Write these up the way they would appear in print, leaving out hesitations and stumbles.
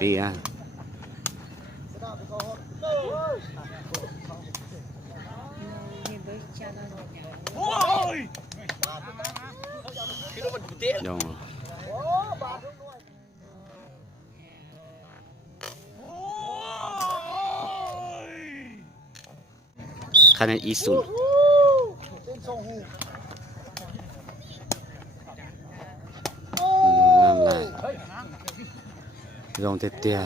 ปีอ่ะยองคะแนนอีสุนงามลายลงเตี้ย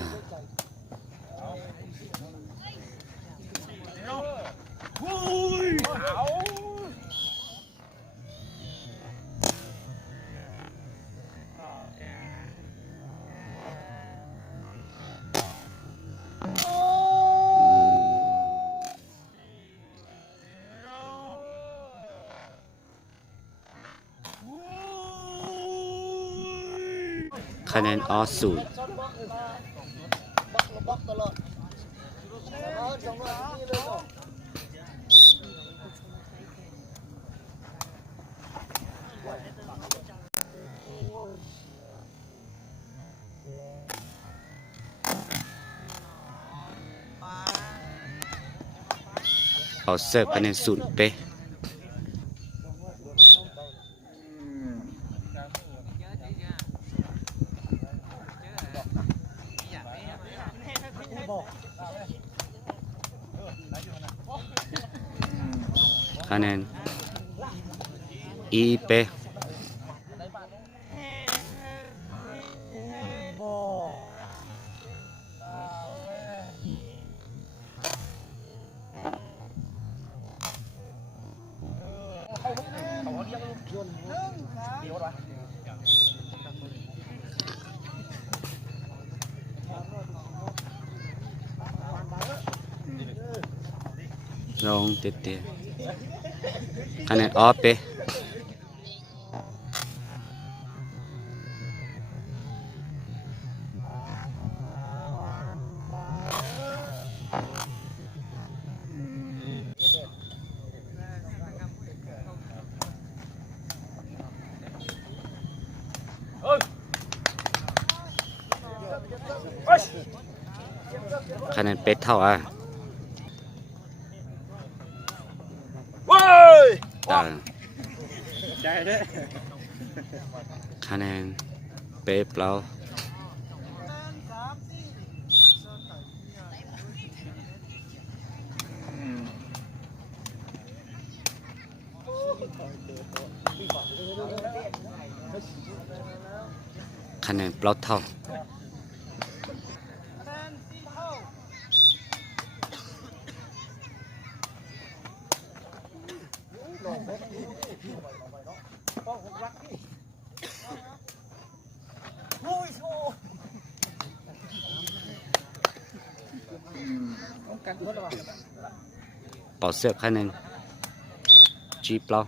คะแนนออสูนเอาเสิร์ฟคะแนนศูนย์เป๊ะคะแนนอีเป๊ะลงเตี้ยๆคะแนนออเป๊ะคะแนนเป็ดเท่าอ่ะคะแนนเป๊ะเปล่าคะแนนเปล่าเท่าเป่าเสือกคะแนนจีเปล่า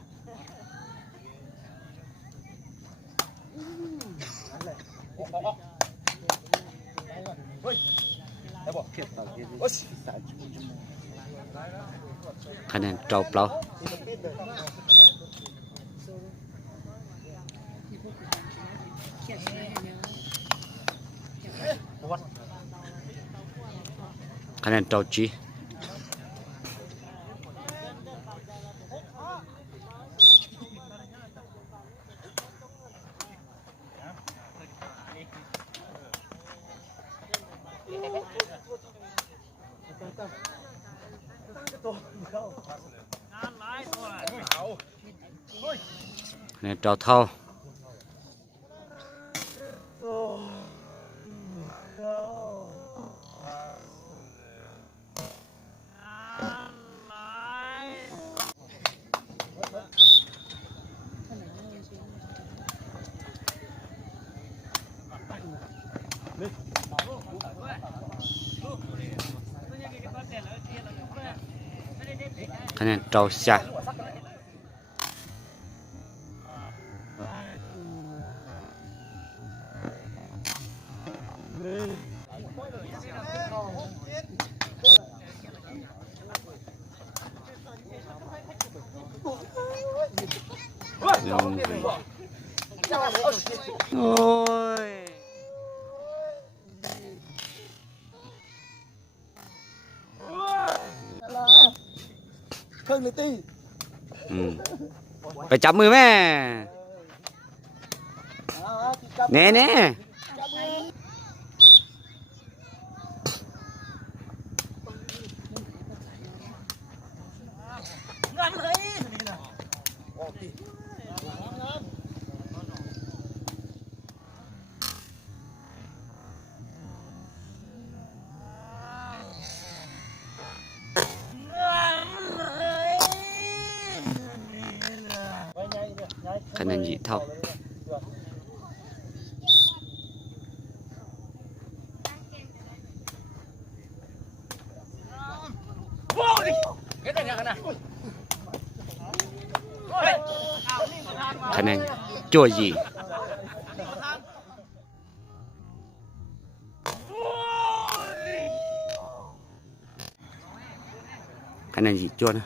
คะแนนเจ้าเปล่าคะแนนเจ้าจีคะแนนเจ้าเท่าคะแนนเจ้าชาโอ้ย ชิงเลยตี ไปจับมือแม่แน่แน่ งานเลยนี่นะโอ้ตี คะแนนหยีเท่าคะแนนจั่วหยีคะแนนหยีจั่วนะ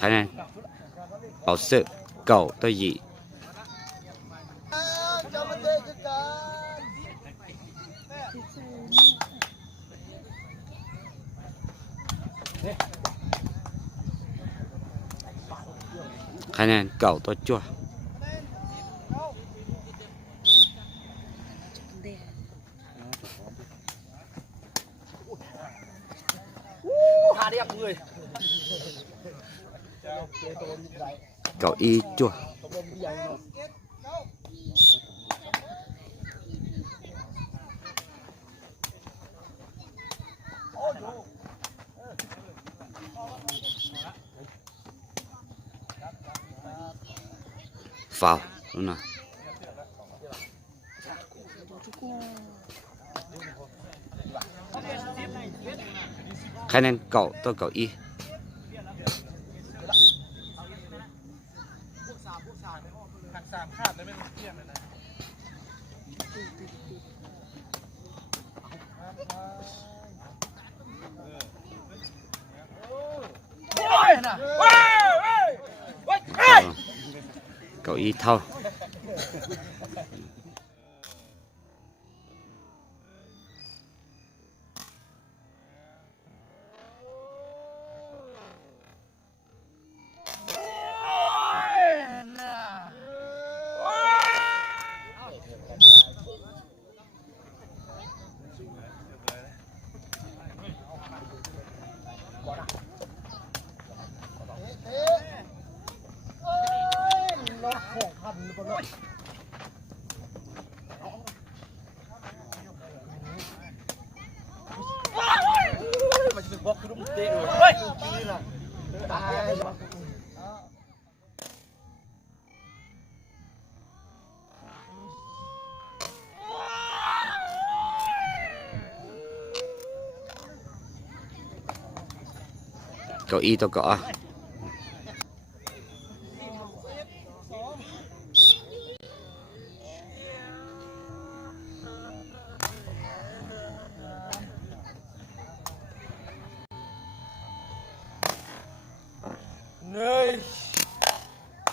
คะแนนเป่าเสือเก่าตัวหยีคะแนนเก่าตัวจั่วท่าเรียกเลย เก่าอีจั่วฟาวนู่นน่ะคะแนนเก่าตัวเก่าอีเก่าอีเท่ามันจะเป็นบล็อกคือลูกเตะเลยเฮ้ยนี่น่ะตายเก้าอี้ตัวเก่า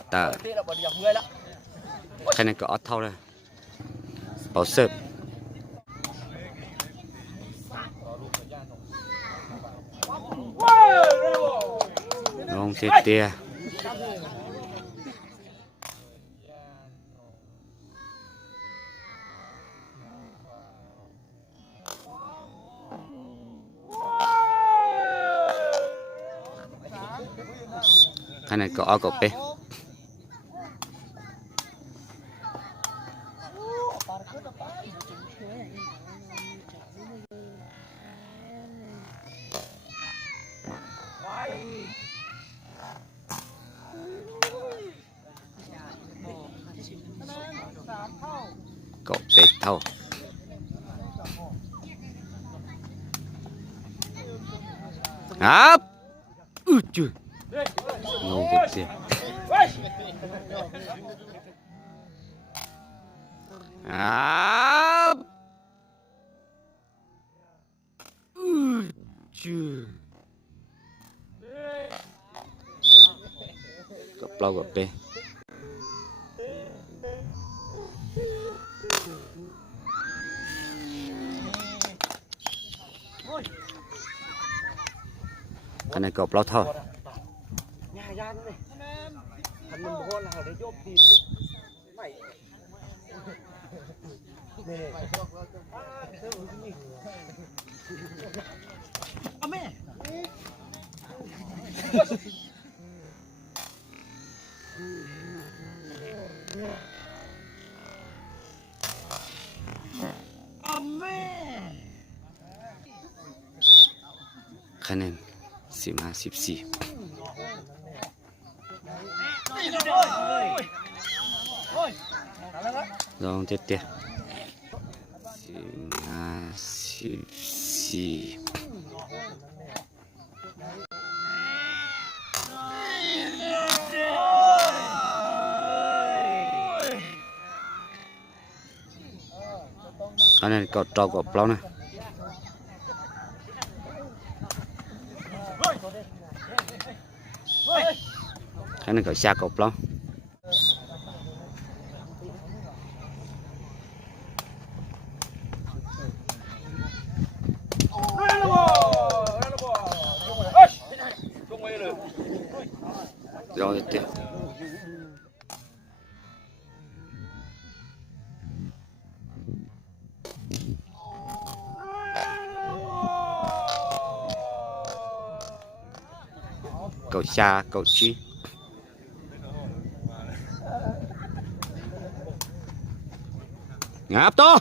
แต่คะแนนก็ออดเท่าเลยเป่าเสิร์ฟลงเสียเตียคะแนนก็ออดก็เป๊ะก็เป๊ะเท่าครับจืดงงเสียครับจืดก็เปล่ากับเป๊ะ คะแนนเก่าเปล่าเท่า nhà gian này thành mình bố là để giúp tìm được mày nè à mẹ à mẹ คะแนน15-14ลองเตี้ย15-14คะแนนเก่าเก่าเปล่านะคะแนนเก่าชาเก่าเปล่าลองเตี้ยเก่าชาเก่าจีงับตัว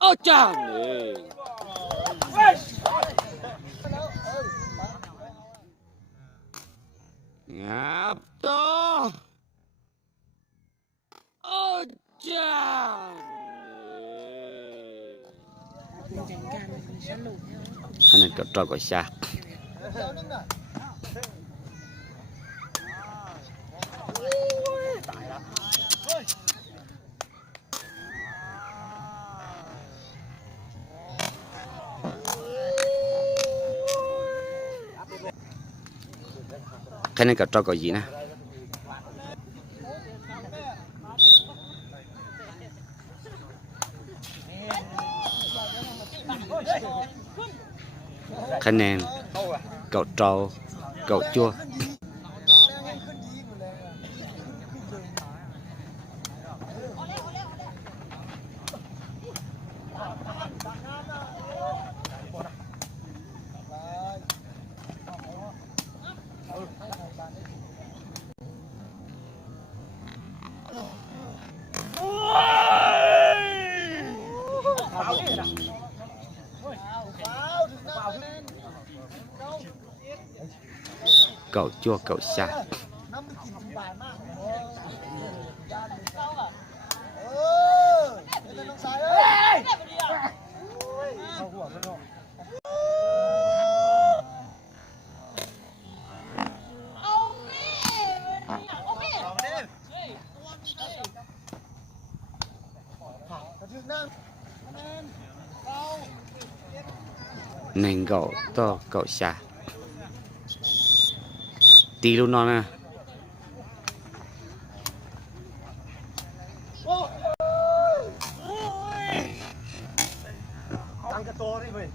โอ้จ้างับตัวโอ้จ้าคะแนนก็ตรอกว่าชาคะแนนก็ตรอกว่ายีนะคะแนนเก่าเตาเก่าจั่วเก่าจั่วเก่าชาหนึ่งเก่าต่อเก่าชาตีลูกน้องนะtăng cái to đi mày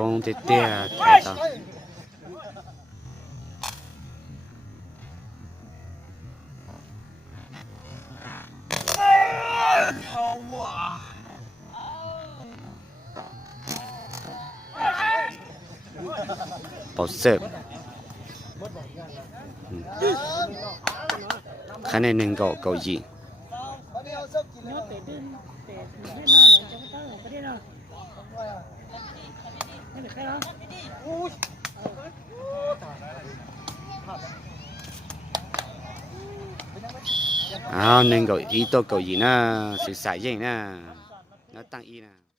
ลงเตี้ยๆถ่ายต่อเป่าเสิร์ฟคะแนนหนึ่งเก่าเก่ายีอ้าวหนึ่งเก่าอีโตเก่ายีนะศึกษาเย่งนะแล้วตั้งอีนะ